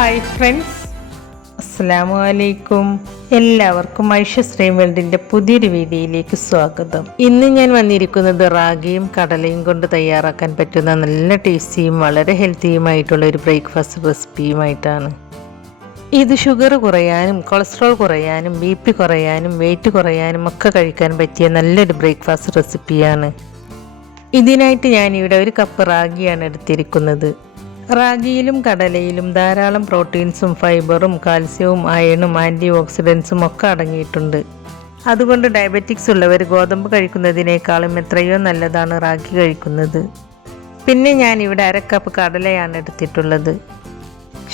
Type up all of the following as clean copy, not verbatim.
Hi friends, അസ്സലാമു അലൈക്കും. എല്ലാവർക്കും ഐഷ സ്ട്രീം വേൾഡിൻ്റെ പുതിയൊരു വീഡിയോയിലേക്ക് സ്വാഗതം. ഇന്ന് ഞാൻ വന്നിരിക്കുന്നത് റാഗിയും കടലയും കൊണ്ട് തയ്യാറാക്കാൻ പറ്റുന്ന നല്ല ടേസ്റ്റിയും വളരെ ഹെൽത്തിയുമായിട്ടുള്ള ഒരു ബ്രേക്ക്ഫാസ്റ്റ് റെസിപ്പിയുമായിട്ടാണ്. ഇത് ഷുഗർ കുറയാനും കൊളസ്ട്രോൾ കുറയാനും BP കുറയാനും വെയിറ്റ് കുറയാനും ഒക്കെ കഴിക്കാൻ പറ്റിയ നല്ലൊരു ബ്രേക്ക്ഫാസ്റ്റ് റെസിപ്പിയാണ്. ഇതിനായിട്ട് ഞാനിവിടെ 1 കപ്പ് റാഗിയാണ് എടുത്തിരിക്കുന്നത്. റാഗിയിലും കടലയിലും ധാരാളം പ്രോട്ടീൻസും ഫൈബറും കാൽസ്യവും അയണും ആൻറ്റി ഓക്സിഡൻസും ഒക്കെ അടങ്ങിയിട്ടുണ്ട്. അതുകൊണ്ട് ഡയബറ്റിക്സ് ഉള്ളവർ ഗോതമ്പ് കഴിക്കുന്നതിനേക്കാളും എത്രയോ നല്ലതാണ് റാഗി കഴിക്കുന്നത്. പിന്നെ ഞാനിവിടെ 1/2 കപ്പ് കടലയാണ് എടുത്തിട്ടുള്ളത്.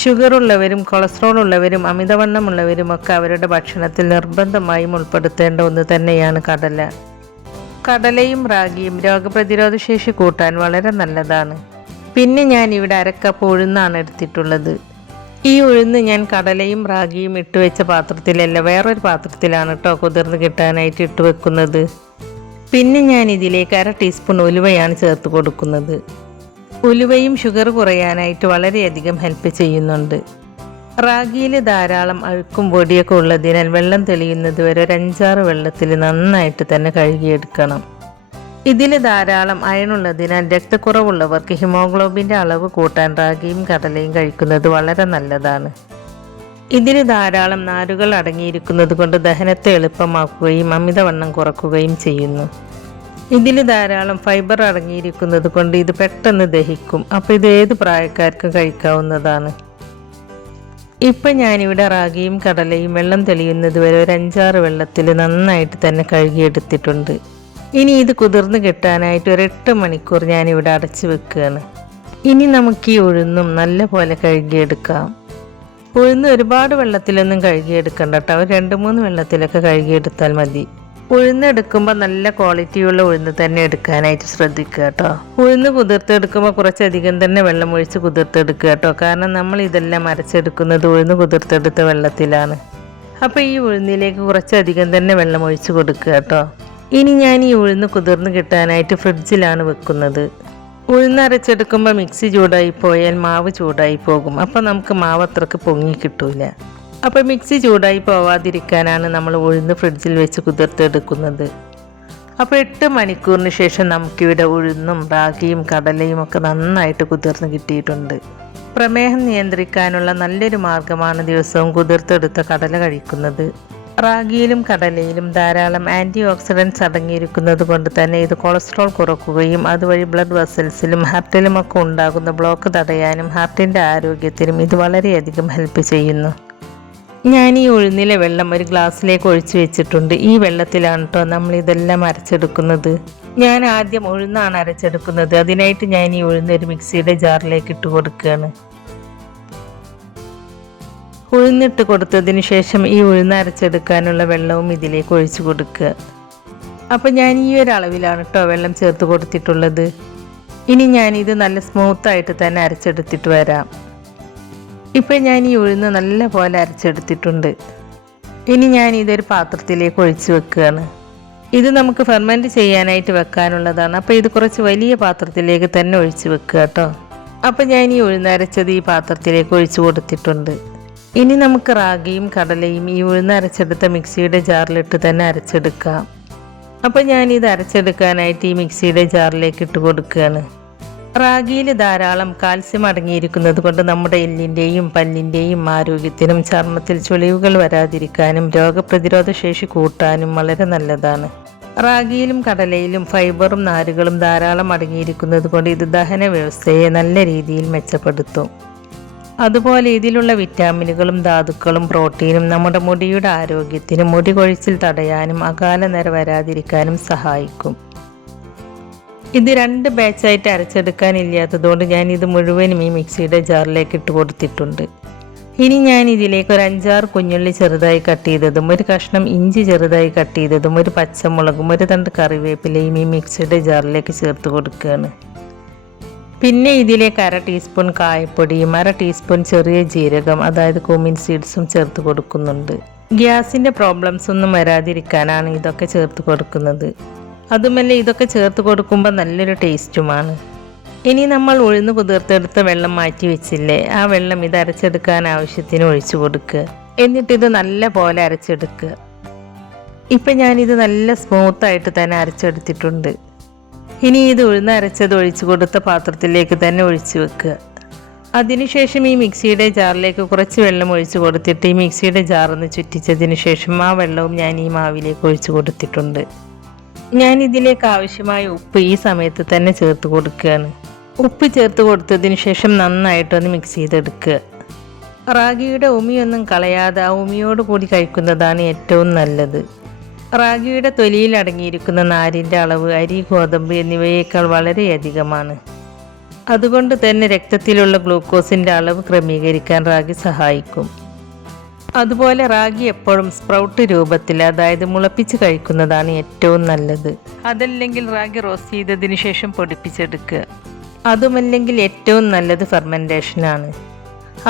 ഷുഗർ ഉള്ളവരും കൊളസ്ട്രോൾ ഉള്ളവരും അമിതവണ്ണമുള്ളവരും ഒക്കെ അവരുടെ ഭക്ഷണത്തിൽ നിർബന്ധമായും ഉൾപ്പെടുത്തേണ്ട ഒന്ന് തന്നെയാണ് കടല. കടലയും റാഗിയും രോഗപ്രതിരോധ ശേഷി കൂട്ടാൻ വളരെ നല്ലതാണ്. പിന്നെ ഞാൻ ഇവിടെ 1/2 കപ്പ് ഉഴുന്നാണ് എടുത്തിട്ടുള്ളത്. ഈ ഉഴുന്ന് ഞാൻ കടലയും റാഗിയും ഇട്ട് വെച്ച പാത്രത്തിലല്ല, വേറൊരു പാത്രത്തിലാണ് കുതിർന്ന് കിട്ടാനായിട്ട് ഇട്ട് വെക്കുന്നത്. പിന്നെ ഞാൻ ഇതിലേക്ക് 1/2 ടീസ്പൂൺ ഉലുവയാണ് ചേർത്ത് കൊടുക്കുന്നത്. ഉലുവയും ഷുഗർ കുറയാനായിട്ട് വളരെയധികം ഹെൽപ്പ് ചെയ്യുന്നുണ്ട്. റാഗിയിൽ ധാരാളം അഴുക്കും പൊടിയൊക്കെ ഉള്ളതിനാൽ വെള്ളം തെളിയുന്നത് വരെ ഒരു 5-6 വെള്ളത്തിൽ നന്നായിട്ട് തന്നെ കഴുകിയെടുക്കണം. ഇതിൽ ധാരാളം അയണുള്ളതിനാൽ രക്തക്കുറവുള്ളവർക്ക് ഹിമോഗ്ലോബിൻ്റെ അളവ് കൂട്ടാൻ റാഗിയും കടലയും കഴിക്കുന്നത് വളരെ നല്ലതാണ്. ഇതിൽ ധാരാളം നാരുകൾ അടങ്ങിയിരിക്കുന്നത് കൊണ്ട് ദഹനത്തെ എളുപ്പമാക്കുകയും അമിതവണ്ണം കുറക്കുകയും ചെയ്യുന്നു. ഇതിൽ ധാരാളം ഫൈബർ അടങ്ങിയിരിക്കുന്നത് കൊണ്ട് ഇത് പെട്ടെന്ന് ദഹിക്കും. അപ്പോൾ ഇത് ഏത് പ്രായക്കാർക്കും കഴിക്കാവുന്നതാണ്. ഇപ്പം ഞാനിവിടെ റാഗിയും കടലയും വെള്ളം തെളിയുന്നത് വരെ ഒരു 5-6 വെള്ളത്തിൽ നന്നായിട്ട് തന്നെ കഴുകിയെടുത്തിട്ടുണ്ട്. ഇനി ഇത് കുതിർന്ന് കിട്ടാനായിട്ട് ഒരു 8 മണിക്കൂർ ഞാനിവിടെ അടച്ചു വെക്കുകയാണ്. ഇനി നമുക്ക് ഈ ഉഴുന്നും നല്ല പോലെ കഴുകിയെടുക്കാം. ഉഴുന്ന് ഒരുപാട് വെള്ളത്തിലൊന്നും കഴുകിയെടുക്കണ്ട കേട്ടോ, ഒരു 2-3 വെള്ളത്തിലൊക്കെ കഴുകിയെടുത്താൽ മതി. ഉഴുന്നെടുക്കുമ്പോൾ നല്ല ക്വാളിറ്റിയുള്ള ഉഴുന്ന് തന്നെ എടുക്കാനായിട്ട് ശ്രദ്ധിക്കുക കേട്ടോ. ഉഴുന്ന് കുതിർത്തെടുക്കുമ്പോൾ കുറച്ചധികം തന്നെ വെള്ളം ഒഴിച്ച് കുതിർത്തെടുക്കുക കേട്ടോ, കാരണം നമ്മൾ ഇതെല്ലാം അരച്ചെടുക്കുന്നത് ഉഴുന്ന് കുതിർത്തെടുത്ത വെള്ളത്തിലാണ്. അപ്പോൾ ഈ ഉഴുന്നിലേക്ക് കുറച്ചധികം തന്നെ വെള്ളം ഒഴിച്ച് കൊടുക്കുക കേട്ടോ. ഇനി ഞാൻ ഈ ഉഴുന്ന് കുതിർന്ന് കിട്ടാനായിട്ട് ഫ്രിഡ്ജിലാണ് വെക്കുന്നത്. ഉഴുന്ന് അരച്ചെടുക്കുമ്പോൾ മിക്സി ചൂടായി പോയാൽ മാവ് ചൂടായി പോകും. അപ്പോൾ നമുക്ക് മാവ് അത്രക്ക് പൊങ്ങി കിട്ടൂല. അപ്പോൾ മിക്സി ചൂടായി പോവാതിരിക്കാനാണ് നമ്മൾ ഉഴുന്ന് ഫ്രിഡ്ജിൽ വെച്ച് കുതിർത്തെടുക്കുന്നത്. അപ്പോൾ 8 മണിക്കൂറിന് ശേഷം നമുക്കിവിടെ ഉഴുന്നും റാഗിയും കടലയും ഒക്കെ നന്നായിട്ട് കുതിർന്ന് കിട്ടിയിട്ടുണ്ട്. പ്രമേഹം നിയന്ത്രിക്കാനുള്ള നല്ലൊരു മാർഗമാണ് ദിവസവും കുതിർത്തെടുത്ത കടല കഴിക്കുന്നത്. റാഗിയിലും കടലയിലും ധാരാളം ആൻറ്റി ഓക്സിഡൻസ് അടങ്ങിയിരിക്കുന്നത് കൊണ്ട് തന്നെ ഇത് കൊളസ്ട്രോൾ കുറക്കുകയും അതുവഴി ബ്ലഡ് വെസൽസിലും ഹാർട്ടിലുമൊക്കെ ഉണ്ടാകുന്ന ബ്ലോക്ക് തടയാനും ഹാർട്ടിൻ്റെ ആരോഗ്യത്തിനും ഇത് വളരെയധികം ഹെൽപ്പ് ചെയ്യുന്നു. ഞാൻ ഈ ഉഴുന്നിലെ വെള്ളം ഒരു ഗ്ലാസ്സിലേക്ക് ഒഴിച്ചു വെച്ചിട്ടുണ്ട്. ഈ വെള്ളത്തിലാണ് നമ്മൾ ഇതെല്ലാം അരച്ചെടുക്കുന്നത്. ഞാൻ ആദ്യം ഉഴുന്നാണ് അരച്ചെടുക്കുന്നത്. അതിനായിട്ട് ഞാൻ ഈ ഉഴുന്ന് ഒരു മിക്സിയുടെ ജാറിലേക്ക് ഇട്ട് കൊടുക്കുകയാണ്. ഉഴുന്നിട്ട് കൊടുത്തതിന് ശേഷം ഈ ഉഴുന്ന് അരച്ചെടുക്കാനുള്ള വെള്ളവും ഇതിലേക്ക് ഒഴിച്ചു കൊടുക്കുക. അപ്പോൾ ഞാൻ ഈ ഒരു അളവിലാണ് വെള്ളം ചേർത്ത് കൊടുത്തിട്ടുള്ളത്. ഇനി ഞാനിത് നല്ല സ്മൂത്തായിട്ട് തന്നെ അരച്ചെടുത്തിട്ട് വരാം. ഇപ്പം ഞാൻ ഈ ഉഴുന്ന് നല്ല പോലെ അരച്ചെടുത്തിട്ടുണ്ട്. ഇനി ഞാൻ ഇതൊരു പാത്രത്തിലേക്ക് ഒഴിച്ചു വെക്കുകയാണ്. ഇത് നമുക്ക് ഫെർമെൻറ്റ് ചെയ്യാനായിട്ട് വെക്കാനുള്ളതാണ്. അപ്പോൾ ഇത് കുറച്ച് വലിയ പാത്രത്തിലേക്ക് തന്നെ ഒഴിച്ചു വെക്കുക കേട്ടോ. അപ്പോൾ ഞാൻ ഈ ഉഴുന്ന് അരച്ചത് ഈ പാത്രത്തിലേക്ക് ഒഴിച്ചു കൊടുത്തിട്ടുണ്ട്. ഇനി നമുക്ക് റാഗിയും കടലയും ഈ ഉഴുന്ന് അരച്ചെടുത്ത മിക്സിയുടെ ജാറിലിട്ട് തന്നെ അരച്ചെടുക്കാം. അപ്പോൾ ഞാനിത് അരച്ചെടുക്കാനായിട്ട് ഈ മിക്സിയുടെ ജാറിലേക്ക് ഇട്ട് കൊടുക്കുകയാണ്. റാഗിയിൽ ധാരാളം കാൽസ്യം അടങ്ങിയിരിക്കുന്നത് കൊണ്ട് നമ്മുടെ എല്ലിൻ്റെയും പല്ലിൻ്റെയും ആരോഗ്യത്തിനും ചർമ്മത്തിൽ ചുളിവുകൾ വരാതിരിക്കാനും രോഗപ്രതിരോധ ശേഷി കൂട്ടാനും വളരെ നല്ലതാണ്. റാഗിയിലും കടലയിലും ഫൈബറും നാരുകളും ധാരാളം അടങ്ങിയിരിക്കുന്നത് കൊണ്ട് ഇത് ദഹന വ്യവസ്ഥയെ നല്ല രീതിയിൽ മെച്ചപ്പെടുത്തും. അതുപോലെ ഇതിലുള്ള വിറ്റാമിനുകളും ധാതുക്കളും പ്രോട്ടീനും നമ്മുടെ മുടിയുടെ ആരോഗ്യത്തിനും മുടി കൊഴിച്ചിൽ തടയാനും അകാല നിര വരാതിരിക്കാനും സഹായിക്കും. ഇത് 2 ബാച്ചായിട്ട് അരച്ചെടുക്കാനില്ലാത്തതുകൊണ്ട് ഞാൻ ഇത് മുഴുവനും ഈ മിക്സിയുടെ ജാറിലേക്ക് ഇട്ട് കൊടുത്തിട്ടുണ്ട്. ഇനി ഞാൻ ഇതിലേക്ക് ഒരു 5-6 കുഞ്ഞുള്ളി ചെറുതായി കട്ട് ചെയ്തതും ഒരു കഷ്ണം ഇഞ്ചി ചെറുതായി കട്ട് ചെയ്തതും ഒരു പച്ചമുളകും ഒരു തണ്ട് കറിവേപ്പിലയും ഈ മിക്സിയുടെ ജാറിലേക്ക് ചേർത്ത് കൊടുക്കുകയാണ്. പിന്നെ ഇതിലേക്ക് 1/2 ടീസ്പൂൺ കായപ്പൊടിയും 1/2 ടീസ്പൂൺ ചെറിയ ജീരകം, അതായത് കുമിൻ സീഡ്സും ചേർത്ത് കൊടുക്കുന്നുണ്ട്. ഗ്യാസിൻ്റെ പ്രോബ്ലംസ് ഒന്നും വരാതിരിക്കാനാണ് ഇതൊക്കെ ചേർത്ത് കൊടുക്കുന്നത്. അതുമല്ല ഇതൊക്കെ ചേർത്ത് കൊടുക്കുമ്പോൾ നല്ലൊരു ടേസ്റ്റുമാണ്. ഇനി നമ്മൾ ഉഴുന്ന് കുതിർത്തെടുത്ത വെള്ളം മാറ്റി വെച്ചില്ലേ, ആ വെള്ളം ഇത് അരച്ചെടുക്കാൻ ആവശ്യത്തിന് ഒഴിച്ചു കൊടുക്കുക. എന്നിട്ടിത് നല്ല പോലെ അരച്ചെടുക്കുക. ഇപ്പം ഞാനിത് നല്ല സ്മൂത്തായിട്ട് തന്നെ അരച്ചെടുത്തിട്ടുണ്ട്. ഇനി ഇത് ഉഴുന്ന് അരച്ചത് ഒഴിച്ചു കൊടുത്ത പാത്രത്തിലേക്ക് തന്നെ ഒഴിച്ചു വെക്കുക. അതിനുശേഷം ഈ മിക്സിയുടെ ജാറിലേക്ക് കുറച്ച് വെള്ളം ഒഴിച്ചു കൊടുത്തിട്ട് ഈ മിക്സിയുടെ ജാറൊന്ന് ചുറ്റിച്ചതിന് ശേഷം ആ വെള്ളവും ഞാൻ ഈ മാവിലേക്ക് ഒഴിച്ചു കൊടുത്തിട്ടുണ്ട്. ഞാൻ ഇതിലേക്ക് ആവശ്യമായ ഉപ്പ് ഈ സമയത്ത് തന്നെ ചേർത്ത് കൊടുക്കുകയാണ്. ഉപ്പ് ചേർത്ത് കൊടുത്തതിന് ശേഷം നന്നായിട്ടൊന്ന് മിക്സ് ചെയ്തെടുക്കുക. റാഗിയുടെ ഉമിയൊന്നും കളയാതെ ആ ഉമിയോട് കൂടി കഴിക്കുന്നതാണ് ഏറ്റവും നല്ലത്. റാഗിയുടെ തൊലിയിൽ അടങ്ങിയിരിക്കുന്ന നാരിൻ്റെ അളവ് അരി, ഗോതമ്പ് എന്നിവയേക്കാൾ വളരെയധികമാണ്. അതുകൊണ്ട് തന്നെ രക്തത്തിലുള്ള ഗ്ലൂക്കോസിൻ്റെ അളവ് ക്രമീകരിക്കാൻ റാഗി സഹായിക്കും. അതുപോലെ റാഗി എപ്പോഴും സ്പ്രൗട്ട് രൂപത്തിൽ, അതായത് മുളപ്പിച്ച് കഴിക്കുന്നതാണ് ഏറ്റവും നല്ലത്. അതല്ലെങ്കിൽ റാഗി റോസ്റ്റ് ചെയ്തതിന് ശേഷം പൊടിപ്പിച്ചെടുക്കുക. അതുമല്ലെങ്കിൽ ഏറ്റവും നല്ലത് ഫെർമെൻറ്റേഷനാണ്.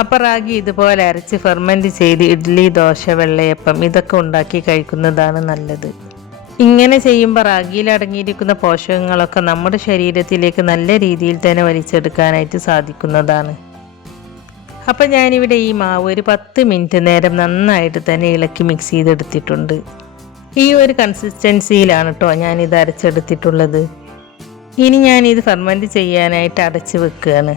അപ്പോൾ റാഗി ഇതുപോലെ അരച്ച് ഫെർമെൻറ്റ് ചെയ്ത് ഇഡ്ഡലി, ദോശ, വെള്ളയപ്പം ഇതൊക്കെ ഉണ്ടാക്കി കഴിക്കുന്നതാണ് നല്ലത്. ഇങ്ങനെ ചെയ്യുമ്പോൾ റാഗിയിൽ അടങ്ങിയിരിക്കുന്ന പോഷകങ്ങളൊക്കെ നമ്മുടെ ശരീരത്തിലേക്ക് നല്ല രീതിയിൽ തന്നെ വലിച്ചെടുക്കാനായിട്ട് സാധിക്കുന്നതാണ്. അപ്പം ഞാനിവിടെ ഈ മാവ് ഒരു 10 മിനിറ്റ് നേരം നന്നായിട്ട് തന്നെ ഇളക്കി മിക്സ് ചെയ്തെടുത്തിട്ടുണ്ട്. ഈ ഒരു കൺസിസ്റ്റൻസിയിലാണ് കേട്ടോ ഞാനിത് അരച്ചെടുത്തിട്ടുള്ളത്. ഇനി ഞാനിത് ഫെർമെൻറ്റ് ചെയ്യാനായിട്ട് അടച്ച് വെക്കുകയാണ്.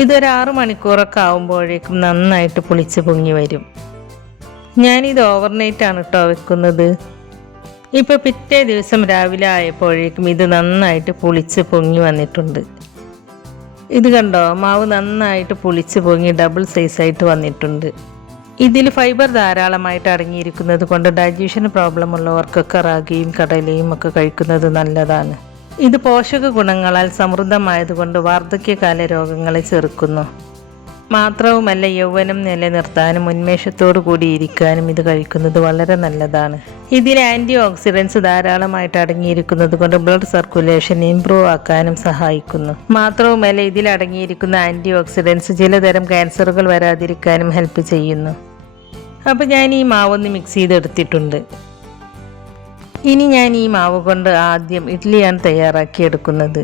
ഇതൊരു 6 മണിക്കൂറൊക്കെ ആകുമ്പോഴേക്കും നന്നായിട്ട് പുളിച്ച് പൊങ്ങി വരും. ഞാനിത് ഓവർനൈറ്റാണ് കേട്ടോ വെക്കുന്നത്. ഇപ്പോൾ പിറ്റേ ദിവസം രാവിലെ ആയപ്പോഴേക്കും ഇത് നന്നായിട്ട് പുളിച്ച് പൊങ്ങി വന്നിട്ടുണ്ട്. ഇത് കണ്ടോ, മാവ് നന്നായിട്ട് പുളിച്ച് പൊങ്ങി ഡബിൾ സൈസായിട്ട് വന്നിട്ടുണ്ട്. ഇതിൽ ഫൈബർ ധാരാളമായിട്ട് അടങ്ങിയിരിക്കുന്നത് കൊണ്ട് ഡൈജഷൻ പ്രോബ്ലം ഉള്ളവർക്കൊക്കെ റാഗിയും കടലയും ഒക്കെ കഴിക്കുന്നത് നല്ലതാണ്. ഇത് പോഷക ഗുണങ്ങളാൽ സമൃദ്ധമായതുകൊണ്ട് വാർദ്ധക്യകാല രോഗങ്ങളെ ചെറുക്കുന്നു. മാത്രവുമല്ല യൗവനം നിലനിർത്താനും ഉന്മേഷത്തോടു കൂടി ഇരിക്കാനും ഇത് കഴിക്കുന്നത് വളരെ നല്ലതാണ്. ഇതിൽ ആൻറ്റി ഓക്സിഡൻസ് ധാരാളമായിട്ട് അടങ്ങിയിരിക്കുന്നത് കൊണ്ട് ബ്ലഡ് സർക്കുലേഷൻ ഇംപ്രൂവ് ആക്കാനും സഹായിക്കുന്നു. മാത്രവുമല്ല ഇതിൽ അടങ്ങിയിരിക്കുന്ന ആൻറ്റി ഓക്സിഡൻസ് ചിലതരം ക്യാൻസറുകൾ വരാതിരിക്കാനും ഹെൽപ്പ് ചെയ്യുന്നു. അപ്പോൾ ഞാൻ ഈ മാവൊന്ന് മിക്സ് ചെയ്തെടുത്തിട്ടുണ്ട്. ഇനി ഞാൻ ഈ മാവ് കൊണ്ട് ആദ്യം ഇഡ്ഡലിയാണ് തയ്യാറാക്കിയെടുക്കുന്നത്.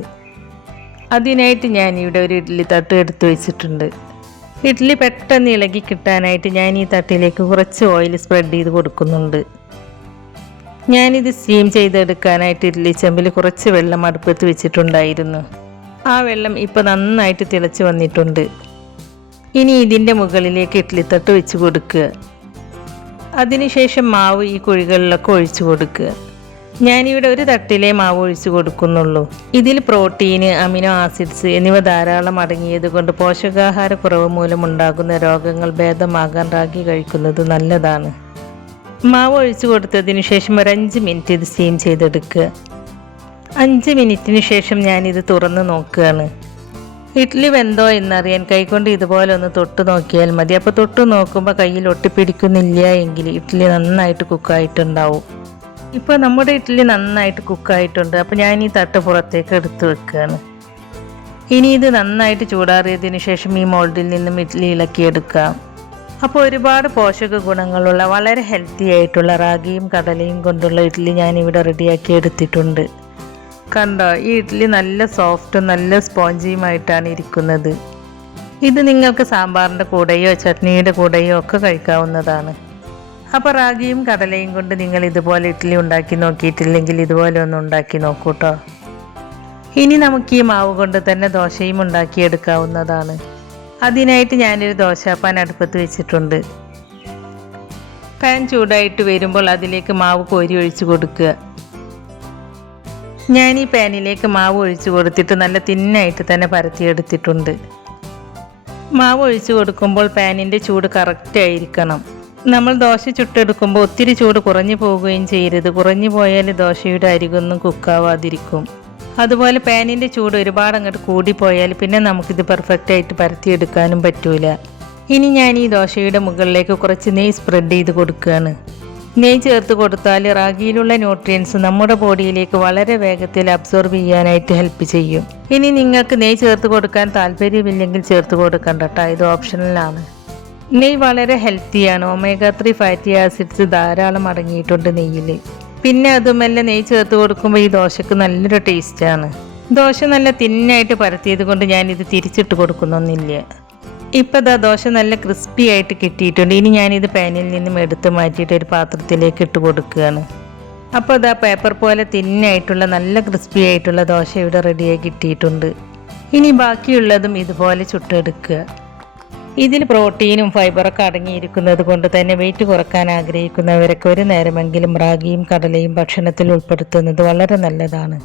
അതിനായിട്ട് ഞാനിവിടെ ഒരു ഇഡ്ഡലി തട്ട് എടുത്ത് വെച്ചിട്ടുണ്ട്. ഇഡ്ഡലി പെട്ടെന്ന് ഇളകി കിട്ടാനായിട്ട് ഞാൻ ഈ തട്ടിലേക്ക് കുറച്ച് ഓയിൽ സ്പ്രെഡ് ചെയ്ത് കൊടുക്കുന്നുണ്ട്. ഞാനിത് സ്റ്റീം ചെയ്തെടുക്കാനായിട്ട് ഇഡ്ഡലി ചെമ്പിൽ കുറച്ച് വെള്ളം അടുപ്പത്ത് വെച്ചിട്ടുണ്ടായിരുന്നു. ആ വെള്ളം ഇപ്പോൾ നന്നായിട്ട് തിളച്ച് വന്നിട്ടുണ്ട്. ഇനി ഇതിൻ്റെ മുകളിലേക്ക് ഇഡ്ഡലി തട്ട് വെച്ച് കൊടുക്കുക. അതിനുശേഷം മാവ് ഈ കുഴികളിലൊക്കെ ഒഴിച്ചു കൊടുക്കുക. ഞാനിവിടെ ഒരു തട്ടിലേ മാവ് ഒഴിച്ചു കൊടുക്കുന്നുള്ളൂ. ഇതിൽ പ്രോട്ടീന്, അമിനോ ആസിഡ്സ് എന്നിവ ധാരാളം അടങ്ങിയത് കൊണ്ട് പോഷകാഹാരക്കുറവ് മൂലമുണ്ടാകുന്ന രോഗങ്ങൾ ഭേദമാകാൻ റാഗി കഴിക്കുന്നത് നല്ലതാണ്. മാവ് ഒഴിച്ചു കൊടുത്തതിന് ശേഷം ഒരു 5 മിനിറ്റ് ഇത് സ്റ്റീം ചെയ്തെടുക്കുക. 5 മിനിറ്റിന് ശേഷം ഞാനിത് തുറന്ന് നോക്കുകയാണ്. ഇഡ്ഡലി വെന്തോ എന്നറിയാൻ കൈകൊണ്ട് ഇതുപോലെ ഒന്ന് തൊട്ട് നോക്കിയാൽ മതി. അപ്പോൾ തൊട്ട് നോക്കുമ്പോൾ കയ്യിൽ ഒട്ടിപ്പിടിക്കുന്നില്ല എങ്കിൽ ഇഡ്ഡലി നന്നായിട്ട് കുക്കായിട്ടുണ്ടാവും. ഇപ്പോൾ നമ്മുടെ ഇഡ്ഡലി നന്നായിട്ട് കുക്കായിട്ടുണ്ട്. അപ്പോൾ ഞാൻ ഈ തട്ട് പുറത്തേക്ക് എടുത്ത് വെക്കുകയാണ്. ഇനി ഇത് നന്നായിട്ട് ചൂടാറിയതിന് ശേഷം ഈ മോൾഡിൽ നിന്നും ഇഡ്ഡലി ഇളക്കിയെടുക്കാം. അപ്പോൾ ഒരുപാട് പോഷക ഗുണങ്ങളുള്ള വളരെ ഹെൽത്തി ആയിട്ടുള്ള റാഗിയും കടലയും കൊണ്ടുള്ള ഇഡ്ഡലി ഞാനിവിടെ റെഡിയാക്കി എടുത്തിട്ടുണ്ട്. കണ്ടോ, ഈ ഇഡ്ഡലി നല്ല സോഫ്റ്റും നല്ല സ്പോഞ്ചിയുമായിട്ടാണ് ഇരിക്കുന്നത്. ഇത് നിങ്ങൾക്ക് സാമ്പാറിൻ്റെ കൂടെയോ ചട്നിയുടെ കൂടെയോ ഒക്കെ കഴിക്കാവുന്നതാണ്. അപ്പോൾ റാഗിയും കടലയും കൊണ്ട് നിങ്ങൾ ഇതുപോലെ ഇഡ്ഡലി ഉണ്ടാക്കി നോക്കിയിട്ടില്ലെങ്കിൽ ഇതുപോലെ ഒന്ന് ഉണ്ടാക്കി നോക്കൂ കേട്ടോ. ഇനി നമുക്ക് ഈ മാവ് കൊണ്ട് തന്നെ ദോശയും ഉണ്ടാക്കിയെടുക്കാവുന്നതാണ്. അതിനായിട്ട് ഞാനൊരു ദോശപ്പാൻ അടുപ്പത്ത് വെച്ചിട്ടുണ്ട്. പാൻ ചൂടായിട്ട് വരുമ്പോൾ അതിലേക്ക് മാവ് കോരി ഒഴിച്ച് കൊടുക്കുക. ഞാൻ ഈ പാനിലേക്ക് മാവ് ഒഴിച്ച് കൊടുത്തിട്ട് നല്ല തിന്നായിട്ട് തന്നെ പരത്തിയെടുത്തിട്ടുണ്ട്. മാവ് ഒഴിച്ച് കൊടുക്കുമ്പോൾ പാനിൻ്റെ ചൂട് കറക്റ്റ് ആയിരിക്കണം. നമ്മൾ ദോശ ചുട്ടെടുക്കുമ്പോൾ ഒത്തിരി ചൂട് കുറഞ്ഞു പോവുകയും ചെയ്യരുത്. കുറഞ്ഞു പോയാൽ ദോശയുടെ അരികൊന്നും കുക്കാവാതിരിക്കും. അതുപോലെ പാനിൻ്റെ ചൂട് ഒരുപാട് അങ്ങോട്ട് കൂടിപ്പോയാൽ പിന്നെ നമുക്കിത് പെർഫെക്റ്റ് ആയിട്ട് പരത്തിയെടുക്കാനും പറ്റൂല. ഇനി ഞാൻ ഈ ദോശയുടെ മുകളിലേക്ക് കുറച്ച് നെയ്യ് സ്പ്രെഡ് ചെയ്ത് കൊടുക്കുകയാണ്. നെയ്യ് ചേർത്ത് കൊടുത്താൽ റാഗിയിലുള്ള ന്യൂട്രിയൻസ് നമ്മുടെ ബോഡിയിലേക്ക് വളരെ വേഗത്തിൽ അബ്സോർബ് ചെയ്യാനായിട്ട് ഹെൽപ്പ് ചെയ്യും. ഇനി നിങ്ങൾക്ക് നെയ്യ് ചേർത്ത് കൊടുക്കാൻ താല്പര്യമില്ലെങ്കിൽ ചേർത്ത് കൊടുക്കണ്ട കേട്ടോ, ഇത് ഓപ്ഷണലാണ്. നെയ്യ് വളരെ ഹെൽത്തിയാണ്. omega-3 ഫാറ്റി ആസിഡ്സ് ധാരാളം അടങ്ങിയിട്ടുണ്ട് നെയ്യിൽ. പിന്നെ അതുമല്ല നെയ്യ് ചേർത്ത് കൊടുക്കുമ്പോൾ ഈ ദോശക്ക് നല്ലൊരു ടേസ്റ്റാണ്. ദോശ നല്ല തിന്നായിട്ട് പരത്തിയത് കൊണ്ട് ഞാനിത് തിരിച്ചിട്ട് കൊടുക്കുന്നൊന്നുമില്ല. ഇപ്പോൾ ഇതാ ദോശ നല്ല ക്രിസ്പി ആയിട്ട് കിട്ടിയിട്ടുണ്ട്. ഇനി ഞാനിത് പാനിൽ നിന്നും എടുത്ത് മാറ്റിയിട്ട് ഒരു പാത്രത്തിലേക്ക് ഇട്ട് കൊടുക്കുകയാണ്. അപ്പോൾ ഇതാ പേപ്പർ പോലെ തിന്നായിട്ടുള്ള നല്ല ക്രിസ്പി ആയിട്ടുള്ള ദോശ ഇവിടെ റെഡിയായി കിട്ടിയിട്ടുണ്ട്. ഇനി ബാക്കിയുള്ളതും ഇതുപോലെ ചുട്ടെടുക്കുക. ഇതിൽ പ്രോട്ടീനും ഫൈബറൊക്കെ അടങ്ങിയിരിക്കുന്നത് കൊണ്ട് തന്നെ വെയിറ്റ് കുറക്കാൻ ആഗ്രഹിക്കുന്നവരൊക്കെ ഒരു നേരമെങ്കിലും റാഗിയും കടലയും ഭക്ഷണത്തിൽ ഉൾപ്പെടുത്തുന്നത് വളരെ നല്ലതാണ്.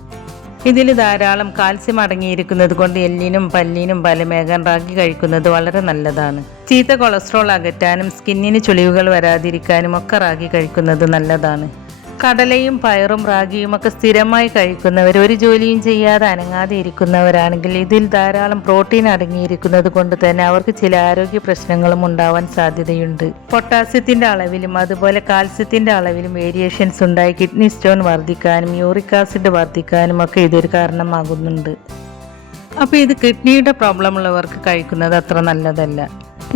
ഇതിൽ ധാരാളം കാൽസ്യം അടങ്ങിയിരിക്കുന്നത് കൊണ്ട് എല്ലിനും പല്ലിനും ബലമേകാൻ റാഗി കഴിക്കുന്നത് വളരെ നല്ലതാണ്. ചീത്ത കൊളസ്ട്രോൾ അകറ്റാനും സ്കിന്നിന് ചുളിവുകൾ വരാതിരിക്കാനും ഒക്കെ റാഗി കഴിക്കുന്നത് നല്ലതാണ്. കടലയും പയറും റാഗിയും ഒക്കെ സ്ഥിരമായി കഴിക്കുന്നവർ, ഒരു ജോലിയും ചെയ്യാതെ അനങ്ങാതെ ഇരിക്കുന്നവരാണെങ്കിൽ ഇതിൽ ധാരാളം പ്രോട്ടീൻ അടങ്ങിയിരിക്കുന്നത് കൊണ്ട് തന്നെ അവർക്ക് ചില ആരോഗ്യ പ്രശ്നങ്ങളും ഉണ്ടാവാൻ സാധ്യതയുണ്ട്. പൊട്ടാസ്യത്തിന്റെ അളവിലും അതുപോലെ കാൽസ്യത്തിന്റെ അളവിലും വേരിയേഷൻസ് ഉണ്ടായി കിഡ്നി സ്റ്റോൺ വർദ്ധിക്കാനും യൂറിക് ആസിഡ് വർദ്ധിക്കാനും ഒക്കെ ഇതൊരു കാരണമാകുന്നുണ്ട്. അപ്പോൾ ഇത് കിഡ്നിയുടെ പ്രോബ്ലം ഉള്ളവർക്ക് കഴിക്കുന്നത് അത്ര നല്ലതല്ല.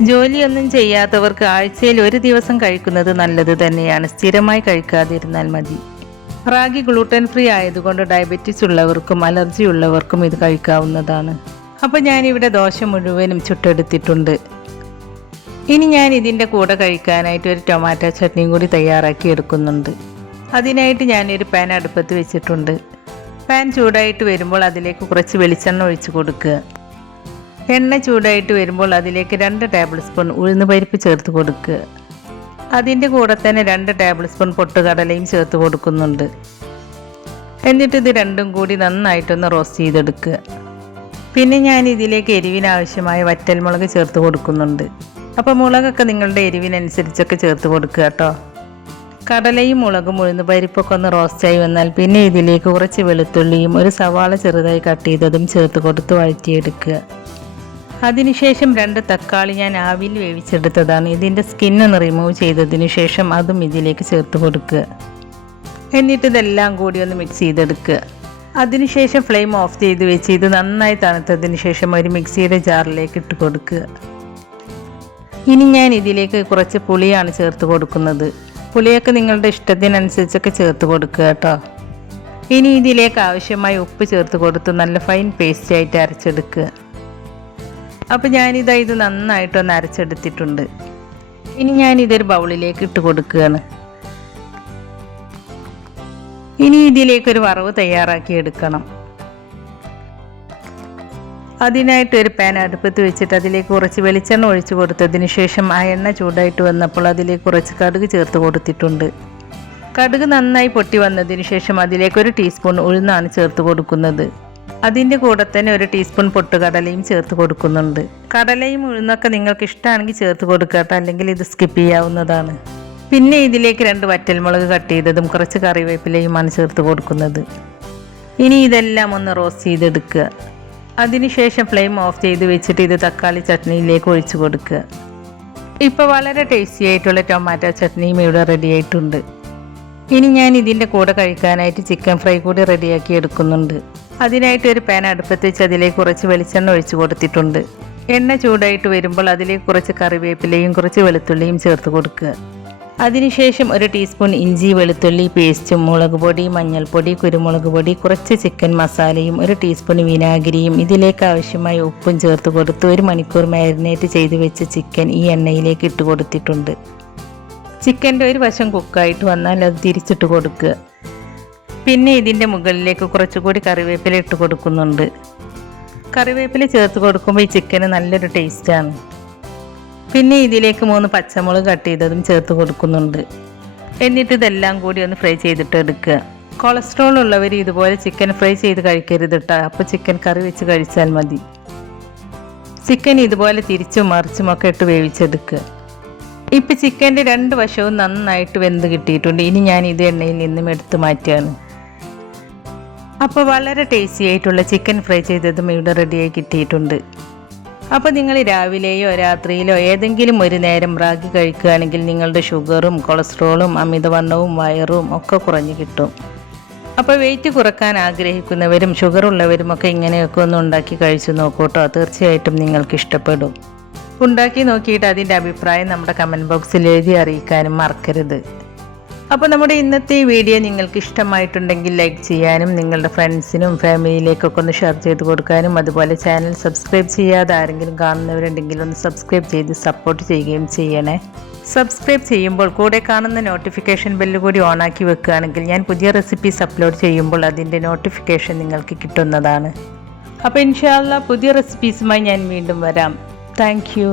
ജോലിയൊന്നും ചെയ്യാത്തവർക്ക് ആഴ്ചയിൽ ഒരു ദിവസം കഴിക്കുന്നത് നല്ലത് തന്നെയാണ്. സ്ഥിരമായി കഴിക്കാതിരുന്നാൽ മതി. റാഗി ഗ്ലൂട്ടൻ ഫ്രീ ആയതുകൊണ്ട് ഡയബറ്റീസ് ഉള്ളവർക്കും അലർജി ഉള്ളവർക്കും ഇത് കഴിക്കാവുന്നതാണ്. അപ്പോൾ ഞാനിവിടെ ദോശ മുഴുവനും ചുട്ടെടുത്തിട്ടുണ്ട്. ഇനി ഞാൻ ഇതിൻ്റെ കൂടെ കഴിക്കാനായിട്ട് ഒരു ടൊമാറ്റോ ചട്നിയും കൂടി തയ്യാറാക്കി എടുക്കുന്നുണ്ട്. അതിനായിട്ട് ഞാനൊരു പാൻ അടുപ്പത്ത് വെച്ചിട്ടുണ്ട്. പാൻ ചൂടായിട്ട് വരുമ്പോൾ അതിലേക്ക് കുറച്ച് വെളിച്ചെണ്ണ ഒഴിച്ച് കൊടുക്കുക. എണ്ണ ചൂടായിട്ട് വരുമ്പോൾ അതിലേക്ക് 2 ടേബിൾ സ്പൂൺ ഉഴുന്ന് പരിപ്പ് ചേർത്ത് കൊടുക്കുക. അതിൻ്റെ കൂടെ തന്നെ 2 ടേബിൾ സ്പൂൺ പൊട്ടുകടലയും ചേർത്ത് കൊടുക്കുന്നുണ്ട്. എന്നിട്ട് ഇത് രണ്ടും കൂടി നന്നായിട്ടൊന്ന് റോസ്റ്റ് ചെയ്തെടുക്കുക. പിന്നെ ഞാൻ ഇതിലേക്ക് എരിവിനാവശ്യമായ വറ്റൽമുളക് ചേർത്ത് കൊടുക്കുന്നുണ്ട്. അപ്പോൾ മുളകൊക്കെ നിങ്ങളുടെ എരിവിനനുസരിച്ചൊക്കെ ചേർത്ത് കൊടുക്കുക കേട്ടോ. കടലയും മുളകും ഉഴുന്ന് പരിപ്പൊക്കെ ഒന്ന് റോസ്റ്റായി വന്നാൽ പിന്നെ ഇതിലേക്ക് കുറച്ച് വെളുത്തുള്ളിയും ഒരു സവാള ചെറുതായി കട്ട് ചെയ്തതും ചേർത്ത് കൊടുത്ത് വഴറ്റിയെടുക്കുക. അതിനുശേഷം 2 തക്കാളി ഞാൻ ആവിയിൽ വേവിച്ചെടുത്തതാണ്. ഇതിൻ്റെ സ്കിന്നൊന്ന് റിമൂവ് ചെയ്തതിന് ശേഷം അതും ഇതിലേക്ക് ചേർത്ത് കൊടുക്കുക. എന്നിട്ട് ഇതെല്ലാം കൂടി ഒന്ന് മിക്സ് ചെയ്തെടുക്കുക. അതിനുശേഷം ഫ്ലെയിം ഓഫ് ചെയ്ത് വെച്ച് ഇത് നന്നായി തണുത്തതിന് ശേഷം ഒരു മിക്സിയുടെ ജാറിലേക്ക് ഇട്ട് കൊടുക്കുക. ഇനി ഞാൻ ഇതിലേക്ക് കുറച്ച് പുളിയാണ് ചേർത്ത് കൊടുക്കുന്നത്. പുളിയൊക്കെ നിങ്ങളുടെ ഇഷ്ടത്തിനനുസരിച്ചൊക്കെ ചേർത്ത് കൊടുക്കുക കേട്ടോ. ഇനി ഇതിലേക്ക് ആവശ്യമായ ഉപ്പ് ചേർത്ത് കൊടുത്ത് നല്ല ഫൈൻ പേസ്റ്റ് ആയിട്ട് അരച്ചെടുക്കുക. അപ്പോൾ ഇത് നന്നായിട്ടൊന്ന് അരച്ചെടുത്തിട്ടുണ്ട്. ഇനി ഞാനിതൊരു ബൗളിലേക്ക് ഇട്ട് കൊടുക്കുകയാണ്. ഇനി ഇതിലേക്കൊരു വറവ് തയ്യാറാക്കി എടുക്കണം. അതിനായിട്ട് ഒരു പാൻ അടുപ്പത്ത് വെച്ചിട്ട് അതിലേക്ക് കുറച്ച് വെളിച്ചെണ്ണ ഒഴിച്ച് കൊടുത്തതിന് ശേഷം ആ എണ്ണ ചൂടായിട്ട് വന്നപ്പോൾ അതിലേക്ക് കുറച്ച് കടുക് ചേർത്ത് കൊടുത്തിട്ടുണ്ട്. കടുക് നന്നായി പൊട്ടി വന്നതിന് ശേഷം അതിലേക്ക് 1 ടീസ്പൂൺ ഉഴുന്നാണ് ചേർത്ത് കൊടുക്കുന്നത്. അതിൻ്റെ കൂടെ തന്നെ 1 ടീസ്പൂൺ പൊട്ടുകടലയും ചേർത്ത് കൊടുക്കുന്നുണ്ട്. കടലയും ഉഴുന്നൊക്കെ നിങ്ങൾക്ക് ഇഷ്ടമാണെങ്കിൽ ചേർത്ത് കൊടുക്കട്ടെ, അല്ലെങ്കിൽ ഇത് സ്കിപ്പ് ചെയ്യാവുന്നതാണ്. പിന്നെ ഇതിലേക്ക് 2 വറ്റൽമുളക് കട്ട് ചെയ്തതും കുറച്ച് കറിവേപ്പിലയുമാണ് ചേർത്ത് കൊടുക്കുന്നത്. ഇനി ഇതെല്ലാം ഒന്ന് റോസ്റ്റ് ചെയ്തെടുക്കുക. അതിനുശേഷം ഫ്ലെയിം ഓഫ് ചെയ്ത് വെച്ചിട്ട് ഇത് തക്കാളി ചട്നിയിലേക്ക് ഒഴിച്ച് കൊടുക്കുക. ഇപ്പോൾ വളരെ ടേസ്റ്റി ആയിട്ടുള്ള ടൊമാറ്റോ ചട്നിയും ഇവിടെ റെഡി ആയിട്ടുണ്ട്. ഇനി ഞാൻ ഇതിൻ്റെ കൂടെ കഴിക്കാനായിട്ട് ചിക്കൻ ഫ്രൈ കൂടി റെഡിയാക്കി എടുക്കുന്നുണ്ട്. അതിനായിട്ട് ഒരു പാൻ അടുപ്പത്ത് വെച്ച് അതിലേക്ക് കുറച്ച് വെളിച്ചെണ്ണ ഒഴിച്ച് കൊടുത്തിട്ടുണ്ട്. എണ്ണ ചൂടായിട്ട് വരുമ്പോൾ അതിലേക്ക് കുറച്ച് കറിവേപ്പിലയും കുറച്ച് വെളുത്തുള്ളിയും ചേർത്ത് കൊടുക്കുക. അതിനുശേഷം 1 ടീസ്പൂൺ ഇഞ്ചി വെളുത്തുള്ളി പേസ്റ്റും മുളക് പൊടി, മഞ്ഞൾപ്പൊടി, കുരുമുളക് പൊടി, കുറച്ച് ചിക്കൻ മസാലയും 1 ടീസ്പൂൺ വിനാഗിരിയും ഇതിലേക്ക് ആവശ്യമായ ഉപ്പും ചേർത്ത് കൊടുത്ത് 1 മണിക്കൂർ മാരിനേറ്റ് ചെയ്ത് വെച്ച ചിക്കൻ ഈ എണ്ണയിലേക്ക് ഇട്ട് കൊടുത്തിട്ടുണ്ട്. ചിക്കൻ്റെ ഒരു വശം കുക്കായിട്ട് വന്നാൽ അത് തിരിച്ചിട്ട് കൊടുക്കുക. പിന്നെ ഇതിൻ്റെ മുകളിലേക്ക് കുറച്ചുകൂടി കറിവേപ്പില ഇട്ട് കൊടുക്കുന്നുണ്ട്. കറിവേപ്പില ചേർത്ത് കൊടുക്കുമ്പോൾ ഈ ചിക്കന് നല്ലൊരു ടേസ്റ്റാണ്. പിന്നെ ഇതിലേക്ക് 3 പച്ചമുളക് കട്ട് ചെയ്തതും ചേർത്ത് കൊടുക്കുന്നുണ്ട്. എന്നിട്ട് ഇതെല്ലാം കൂടി ഒന്ന് ഫ്രൈ ചെയ്തിട്ട് എടുക്കുക. കൊളസ്ട്രോൾ ഉള്ളവർ ഇതുപോലെ ചിക്കൻ ഫ്രൈ ചെയ്ത് കഴിക്കരുത് കേട്ടോ. അപ്പോൾ ചിക്കൻ കറി വെച്ച് കഴിച്ചാൽ മതി. ചിക്കൻ ഇതുപോലെ തിരിച്ചും മറിച്ചും ഒക്കെ ഇട്ട് വേവിച്ചെടുക്കുക. ഇപ്പോൾ ചിക്കൻ്റെ 2 വശവും നന്നായിട്ട് വെന്ത് കിട്ടിയിട്ടുണ്ട്. ഇനി ഞാൻ ഇത് എണ്ണയിൽ നിന്നും എടുത്ത് മാറ്റുകയാണ്. അപ്പോൾ വളരെ ടേസ്റ്റി ആയിട്ടുള്ള ചിക്കൻ ഫ്രൈ ചെയ്തതും ഇവിടെ റെഡിയായി കിട്ടിയിട്ടുണ്ട്. അപ്പോൾ നിങ്ങൾ രാവിലെയോ രാത്രിയിലോ ഏതെങ്കിലും ഒരു നേരം റാഗി കഴിക്കുകയാണെങ്കിൽ നിങ്ങളുടെ ഷുഗറും കൊളസ്ട്രോളും അമിതവണ്ണവും വയറും ഒക്കെ കുറഞ്ഞു കിട്ടും. അപ്പോൾ വെയിറ്റ് കുറക്കാൻ ആഗ്രഹിക്കുന്നവരും ഷുഗർ ഉള്ളവരും ഒക്കെ ഇങ്ങനെയൊക്കെ ഒന്ന് ഉണ്ടാക്കി കഴിച്ചു നോക്കൂട്ടോ. തീർച്ചയായിട്ടും നിങ്ങൾക്ക് ഇഷ്ടപ്പെടും. ഉണ്ടാക്കി നോക്കിയിട്ട് അതിൻ്റെ അഭിപ്രായം നമ്മുടെ കമൻറ്റ് ബോക്സിൽ എഴുതി അറിയിക്കാനും മറക്കരുത്. അപ്പോൾ നമ്മുടെ ഇന്നത്തെ ഈ വീഡിയോ നിങ്ങൾക്ക് ഇഷ്ടമായിട്ടുണ്ടെങ്കിൽ ലൈക്ക് ചെയ്യാനും നിങ്ങളുടെ ഫ്രണ്ട്സിനും ഫാമിലിയിലേക്കൊക്കെ ഒന്ന് ഷെയർ ചെയ്ത് കൊടുക്കാനും അതുപോലെ ചാനൽ സബ്സ്ക്രൈബ് ചെയ്യാതെ ആരെങ്കിലും കാണുന്നവരുണ്ടെങ്കിൽ ഒന്ന് സബ്സ്ക്രൈബ് ചെയ്ത് സപ്പോർട്ട് ചെയ്യുകയും ചെയ്യണേ. സബ്സ്ക്രൈബ് ചെയ്യുമ്പോൾ കൂടെ കാണുന്ന നോട്ടിഫിക്കേഷൻ ബെല്ല് കൂടി ഓണാക്കി വെക്കുകയാണെങ്കിൽ ഞാൻ പുതിയ റെസിപ്പീസ് അപ്ലോഡ് ചെയ്യുമ്പോൾ അതിൻ്റെ നോട്ടിഫിക്കേഷൻ നിങ്ങൾക്ക് കിട്ടുന്നതാണ്. അപ്പോൾ ഇൻഷാ അല്ലാഹ് പുതിയ റെസിപ്പീസുമായി ഞാൻ വീണ്ടും വരാം. Thank you.